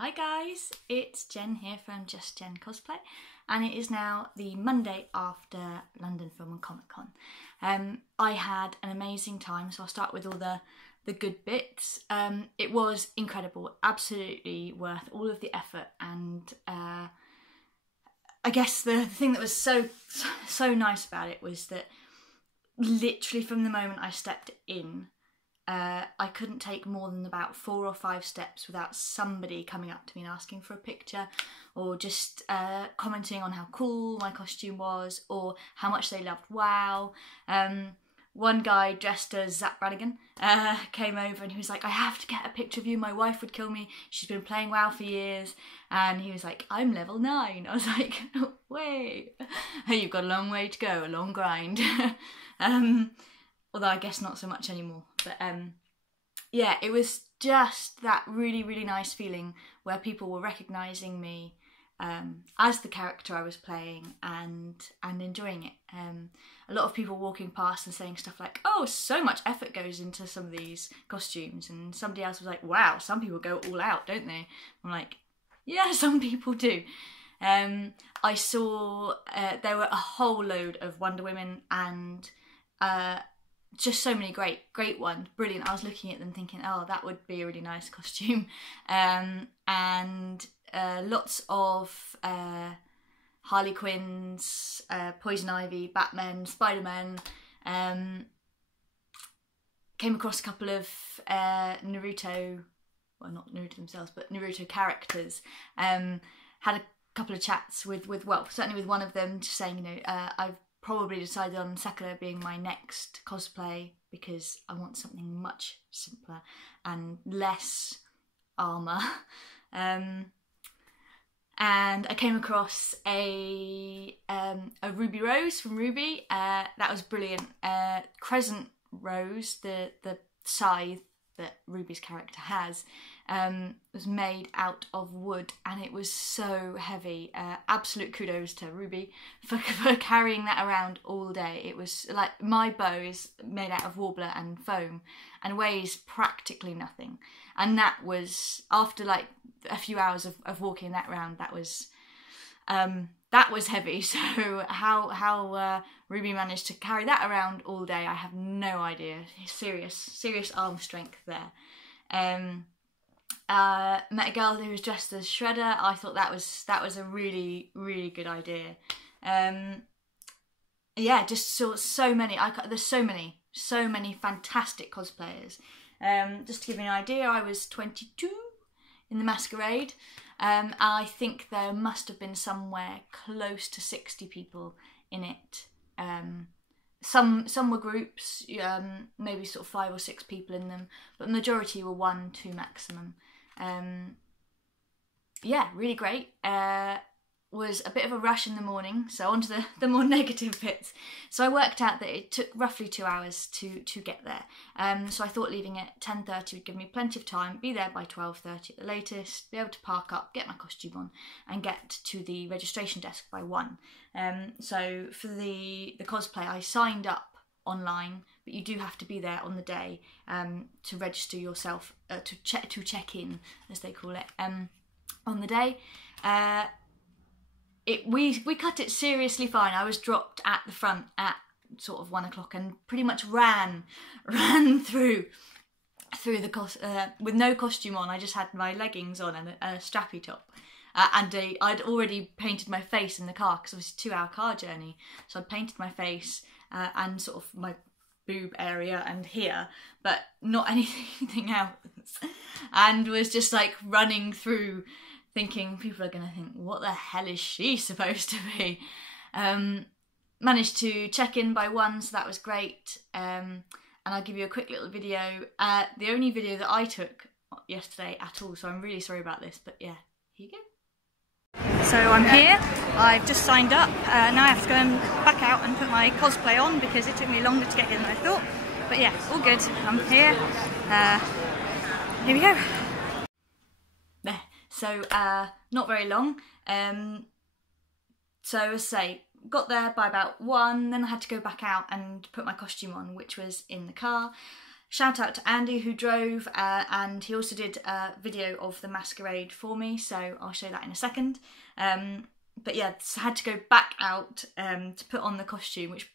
Hi guys, it's Jen here from Just Jen Cosplay, and it is now the Monday after London Film and Comic Con. I had an amazing time, so I'll start with all the good bits. It was incredible, absolutely worth all of the effort, and I guess the thing that was so nice about it was that literally from the moment I stepped in, I couldn't take more than about 4 or 5 steps without somebody coming up to me and asking for a picture, or just commenting on how cool my costume was or how much they loved WoW. One guy dressed as Zach Brannigan came over and he was like, "I have to get a picture of you, my wife would kill me, she's been playing WoW for years." And he was like, "I'm level 9. I was like, "Wait, you've got a long way to go, a long grind." Although I guess not so much anymore. But yeah, it was just that really nice feeling where people were recognising me as the character I was playing and enjoying it. A lot of people walking past and saying stuff like, "Oh, so much effort goes into some of these costumes," and somebody else was like, "Wow, some people go all out, don't they?" I'm like, yeah, some people do. I saw there were a whole load of Wonder Women and just so many great ones, brilliant. I was looking at them thinking, oh, that would be a really nice costume. And lots of Harley Quinns, Poison Ivy, Batman, Spider-Man. Came across a couple of Naruto, well, not Naruto themselves, but Naruto characters. Had a couple of chats with well, certainly with one of them, just saying, you know, I've probably decided on Sakura being my next cosplay because I want something much simpler and less armour. And I came across a Ruby Rose from Ruby. That was brilliant. Crescent Rose, the scythe that Ruby's character has, was made out of wood, and it was so heavy. Absolute kudos to Ruby for carrying that around all day. It was like, my bow is made out of warbler and foam and weighs practically nothing, and that was after like a few hours of walking that round. That was heavy. So how Ruby managed to carry that around all day, I have no idea. Serious arm strength there. Met a girl who was dressed as Shredder. I thought that was a really good idea. Yeah, just so many. There's so many fantastic cosplayers. Just to give you an idea, I was 22 in the Masquerade. I think there must have been somewhere close to 60 people in it. Some were groups, maybe sort of 5 or 6 people in them, but the majority were 1, 2 maximum. Yeah, really great. Was a bit of a rush in the morning, so on to the more negative bits. So I worked out that it took roughly 2 hours to get there. So I thought leaving at 10:30 would give me plenty of time, be there by 12:30 at the latest, be able to park up, get my costume on, and get to the registration desk by 1. So for the cosplay, I signed up online, but you do have to be there on the day to register yourself, to check in, as they call it, on the day. We cut it seriously fine. I was dropped at the front at sort of 1 o'clock and pretty much ran through the with no costume on. I just had my leggings on and a strappy top. And I'd already painted my face in the car because it was a 2-hour car journey. So I'd painted my face and sort of my boob area and here, but not anything else. And was just like running through, thinking people are going to think, what the hell is she supposed to be? Managed to check in by 1, so that was great. And I'll give you a quick little video. The only video that I took yesterday at all, so I'm really sorry about this, but yeah, here you go. So I'm here, I've just signed up. Now I have to go back out and put my cosplay on because it took me longer to get here than I thought. But yeah, all good. I'm here. Here we go. There. So, not very long. So as I say, got there by about 1, then I had to go back out and put my costume on, which was in the car. shout out to Andy who drove, and he also did a video of the masquerade for me, so I'll show that in a second. But yeah, so I had to go back out to put on the costume, which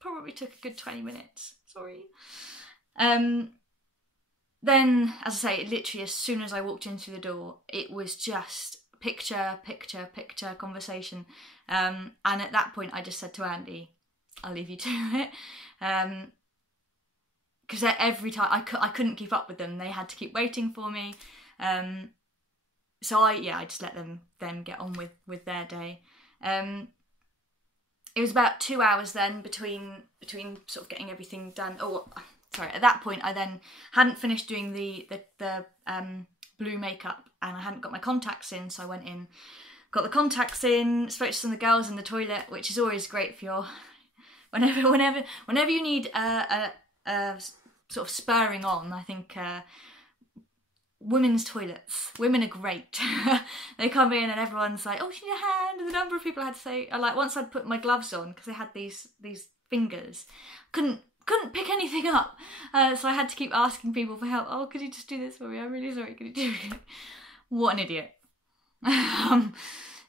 probably took a good 20 minutes, sorry. Then, as I say, literally as soon as I walked in through the door, it was just picture, picture, picture, conversation. And at that point I just said to Andy, I'll leave you to it. Because every time I couldn't keep up with them, they had to keep waiting for me. So I just let them get on with their day. It was about 2 hours then between sort of getting everything done. Oh, sorry. At that point, I then hadn't finished doing the blue makeup, and I hadn't got my contacts in. So I went in, got the contacts in, spoke to some of the girls in the toilet, which is always great for your whenever you need a sort of spurring on. I think women's toilets, women are great. They come in and everyone's like, oh, do you need a hand? And the number of people I had to say, like, once I'd put my gloves on, because they had these fingers, couldn't pick anything up, so I had to keep asking people for help. Oh, could you just do this for me? I'm really sorry, could you do it? What an idiot.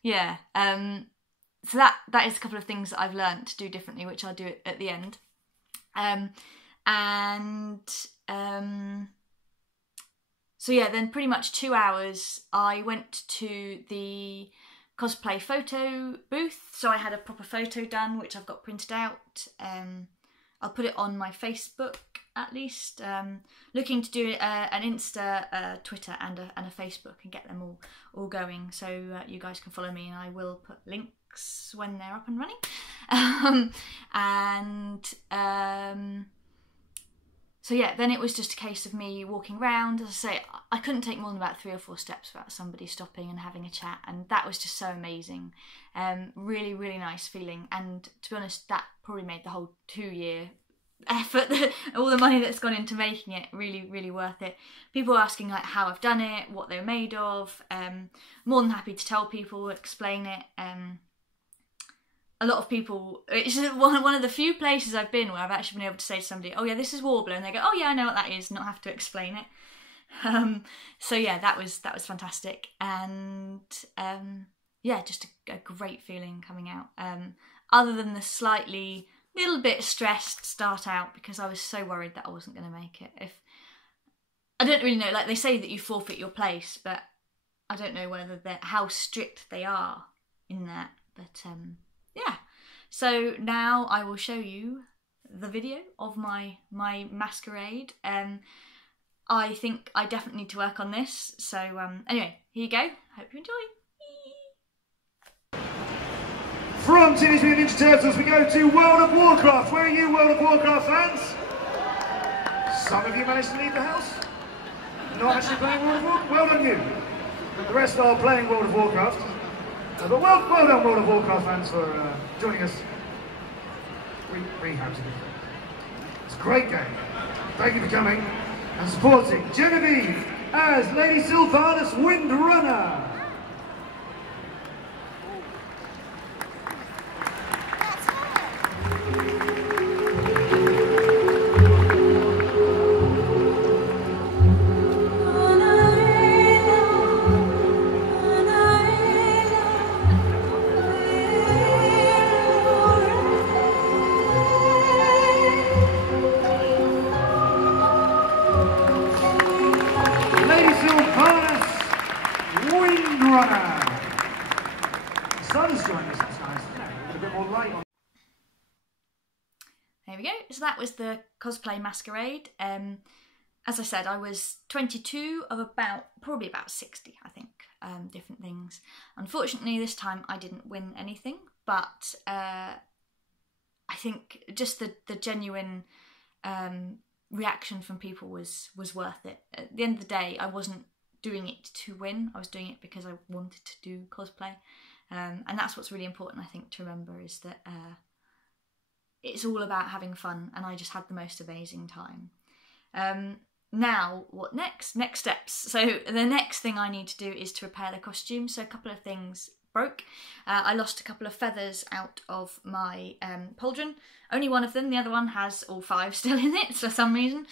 Yeah, so that is a couple of things that I've learned to do differently, which I'll do at the end. So yeah, then pretty much 2 hours I went to the cosplay photo booth. So I had a proper photo done, which I've got printed out. I'll put it on my Facebook at least. Looking to do an Insta, Twitter and a Facebook and get them all going. So you guys can follow me, and I will put links when they're up and running. So yeah, then it was just a case of me walking around. As I say, I couldn't take more than about 3 or 4 steps without somebody stopping and having a chat, and that was just so amazing. Really, really nice feeling, and to be honest, that probably made the whole 2-year effort, all the money that's gone into making it, really, really worth it. People are asking like how I've done it, what they're made of. More than happy to tell people, explain it. A lot of people, it's one of the few places I've been where I've actually been able to say to somebody, oh yeah, this is Warbler, and they go, oh yeah, I know what that is, not have to explain it. So yeah, that was fantastic, and yeah, just a great feeling coming out. Other than the little bit stressed start out, because I was so worried that I wasn't going to make it. I don't really know, like they say that you forfeit your place, but I don't know how strict they are in that, but yeah, so now I will show you the video of my masquerade. I think I definitely need to work on this, so anyway, here you go, hope you enjoy. From Teenage Mutant Ninja Turtles we go to World of Warcraft. Where are you World of Warcraft fans? Some of you managed to leave the house, not actually playing World of Warcraft. Well done you. The rest are playing World of Warcraft. But well done World of Warcraft fans for joining us. Rehab together. It's a great game. Thank you for coming and supporting Genevieve as Lady Sylvanas Windrunner. There we go, so that was the Cosplay Masquerade. As I said, I was 22 of probably about 60, I think, different things. Unfortunately, this time I didn't win anything, but I think just the genuine reaction from people was worth it. At the end of the day, I wasn't doing it to win, I was doing it because I wanted to do cosplay. And that's what's really important, I think, to remember, is that it's all about having fun, and I just had the most amazing time. Now, what next? Next steps. So the next thing I need to do is to prepare the costume. So a couple of things broke. I lost a couple of feathers out of my pauldron. Only one of them, the other one has all 5 still in it for some reason.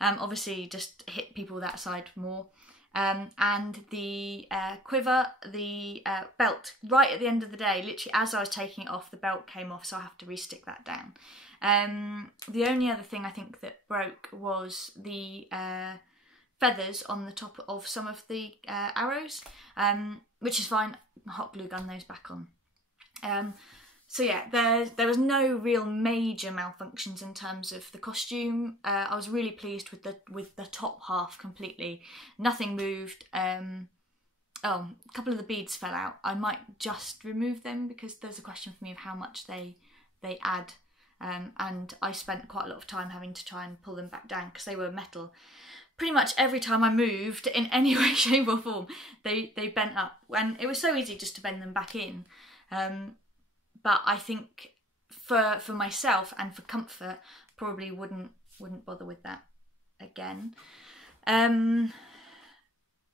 Obviously just hit people that side more. And the quiver, the belt, right at the end of the day, literally as I was taking it off, the belt came off, so I have to re-stick that down. The only other thing I think that broke was the feathers on the top of some of the arrows, which is fine. Hot glue gun those back on. So yeah, there was no real major malfunctions in terms of the costume. I was really pleased with the top half completely. Nothing moved. Oh, a couple of the beads fell out. I might just remove them because there's a question for me of how much they add. And I spent quite a lot of time having to try and pull them back down because they were metal. Pretty much every time I moved in any way, shape or form, they bent up. And it was so easy just to bend them back in. But I think for myself and for comfort, probably wouldn't bother with that again.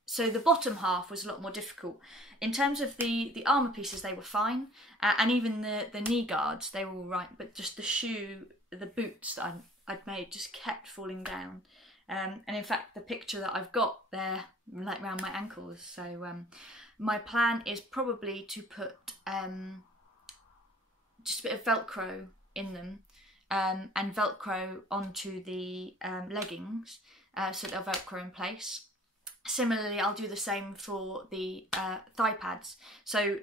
So the bottom half was a lot more difficult. In terms of the armour pieces, they were fine. And even the knee guards, they were all right. But just the boots that I'd made just kept falling down. And in fact, the picture that I've got there, like around my ankles. So my plan is probably to put just a bit of Velcro in them and Velcro onto the leggings so they'll Velcro in place. Similarly, I'll do the same for the thigh pads. So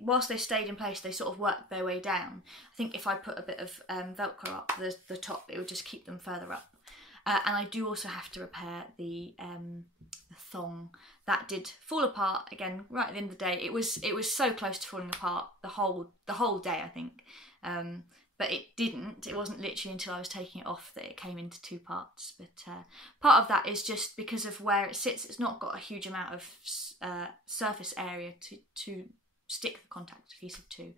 whilst they stayed in place, they sort of worked their way down. I think if I put a bit of Velcro up the top, it would just keep them further up. And I do also have to repair the thong. That did fall apart again right at the end of the day. It was so close to falling apart the whole day, I think. But it didn't. It wasn't literally until I was taking it off that it came into 2 parts. But part of that is just because of where it sits. It's not got a huge amount of surface area to stick the contact adhesive to.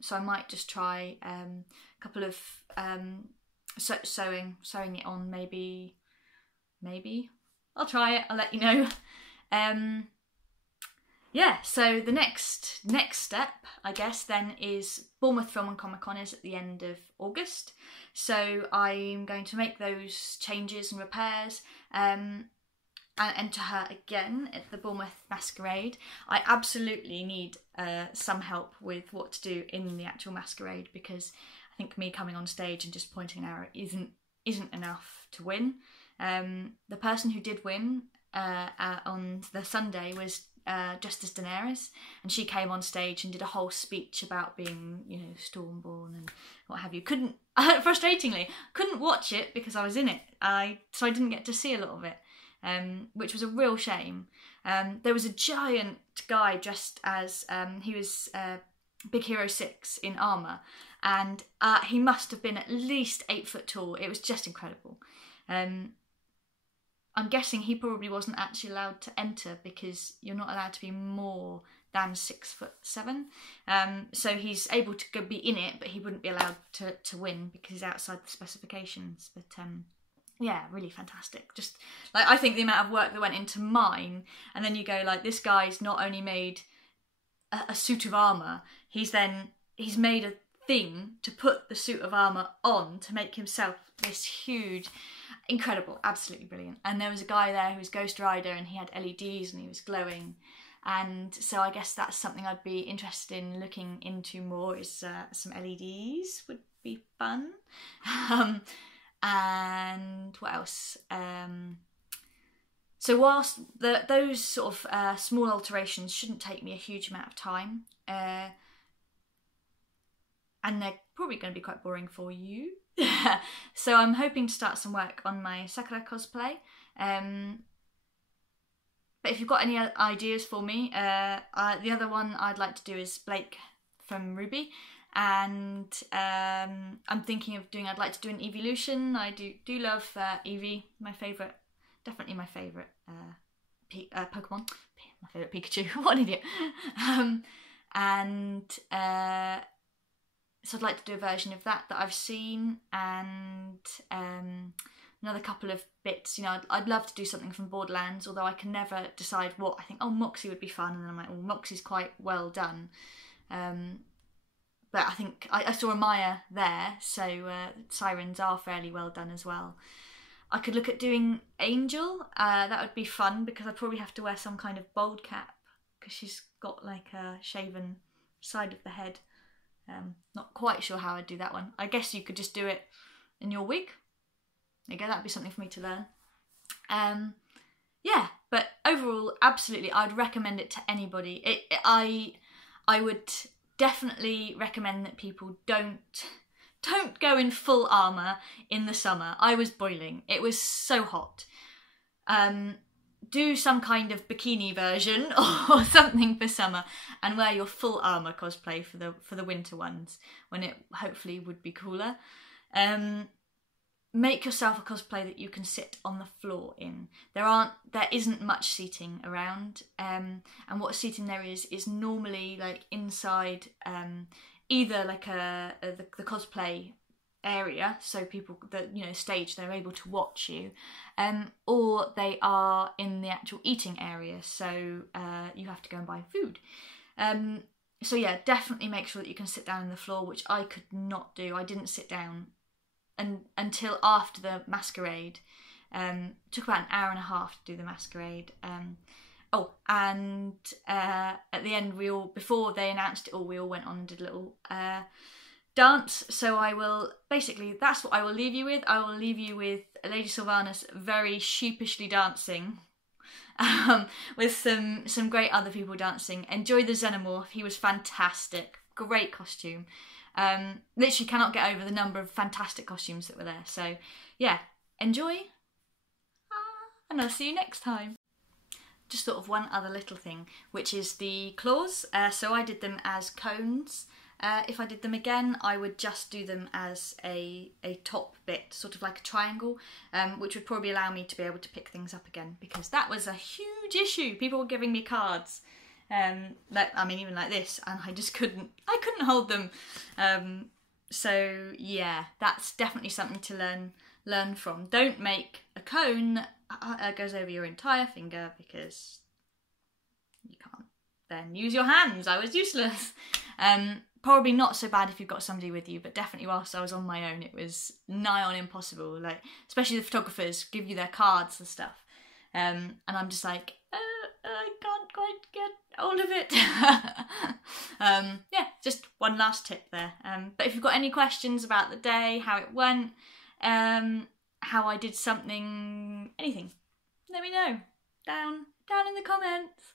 So I might just try a couple of sewing it on. Maybe I'll try it. I'll let you know. Yeah, so the next step, I guess, then is Bournemouth Film and Comic Con is at the end of August. So I'm going to make those changes and repairs and enter her again at the Bournemouth Masquerade. I absolutely need some help with what to do in the actual masquerade because I think me coming on stage and just pointing an arrow isn't enough to win. The person who did win on the Sunday was dressed as Daenerys, and she came on stage and did a whole speech about being, Stormborn and what have you. Frustratingly, couldn't watch it because I was in it. So I didn't get to see a lot of it, which was a real shame. There was a giant guy dressed as he was Big Hero 6 in armour, and he must have been at least 8 foot tall. It was just incredible. I'm guessing he probably wasn't actually allowed to enter because you're not allowed to be more than 6'7". So he's able to be in it, but he wouldn't be allowed to win because he's outside the specifications. But yeah, really fantastic. Just like I think the amount of work that went into mine, and then you go like, this guy's not only made a suit of armour, he's made a thing to put the suit of armour on to make himself this huge. Incredible, absolutely brilliant. And there was a guy there who was Ghost Rider and he had LEDs and he was glowing. And so I guess that's something I'd be interested in looking into more is some LEDs would be fun. And what else? So whilst those sort of small alterations shouldn't take me a huge amount of time, and they're probably going to be quite boring for you. So I'm hoping to start some work on my Sakura cosplay. But if you've got any ideas for me, the other one I'd like to do is Blake from Ruby. And I'm thinking of I'd like to do an evolution. I do love Eevee, definitely my favourite Pokemon. My favourite Pikachu, what an idiot. So I'd like to do a version of that I've seen, and another couple of bits. You know, I'd love to do something from Borderlands, although I can never decide what. I think, oh, Moxie would be fun, and then I'm like, well, Moxie's quite well done. But I think I saw a Maya there, so sirens are fairly well done as well. I could look at doing Angel. That would be fun because I'd probably have to wear some kind of bold cap because she's got like a shaven side of the head. Not quite sure how I'd do that one. I guess you could just do it in your wig. There you go, that'd be something for me to learn. Yeah, but overall, absolutely, I'd recommend it to anybody. I would definitely recommend that people don't go in full armour in the summer. I was boiling. It was so hot. Do some kind of bikini version or something for summer and wear your full armour cosplay for the winter ones when it hopefully would be cooler. Make yourself a cosplay that you can sit on the floor in. There isn't much seating around, and what seating there is normally like inside either like the cosplay area, so people that stage, they're able to watch you, or they are in the actual eating area, so you have to go and buy food. So yeah, definitely make sure that you can sit down on the floor, which I could not do. I didn't sit down until after the masquerade. Took about an hour and a half to do the masquerade. And at the end, before they announced it all, we all went on and did a little dance. So that's what I will leave you with. I will leave you with Lady Sylvanas very sheepishly dancing, with some great other people dancing. Enjoy the Xenomorph, he was fantastic, great costume. Literally cannot get over the number of fantastic costumes that were there. So yeah, enjoy, and I'll see you next time. Just thought of one other little thing, which is the claws. So I did them as cones. If I did them again, I would just do them as a top bit, sort of like a triangle, which would probably allow me to be able to pick things up again, because that was a huge issue. People were giving me cards, even like this, and I just couldn't hold them. So yeah, that's definitely something to learn from. Don't make a cone that goes over your entire finger, because you can't then use your hands. I was useless. Probably not so bad if you've got somebody with you, but definitely whilst I was on my own, it was nigh on impossible. Like, especially the photographers give you their cards and stuff, and I'm just like, I can't quite get hold of it. Yeah, just one last tip there. But if you've got any questions about the day, how it went, how I did something, anything, let me know down in the comments.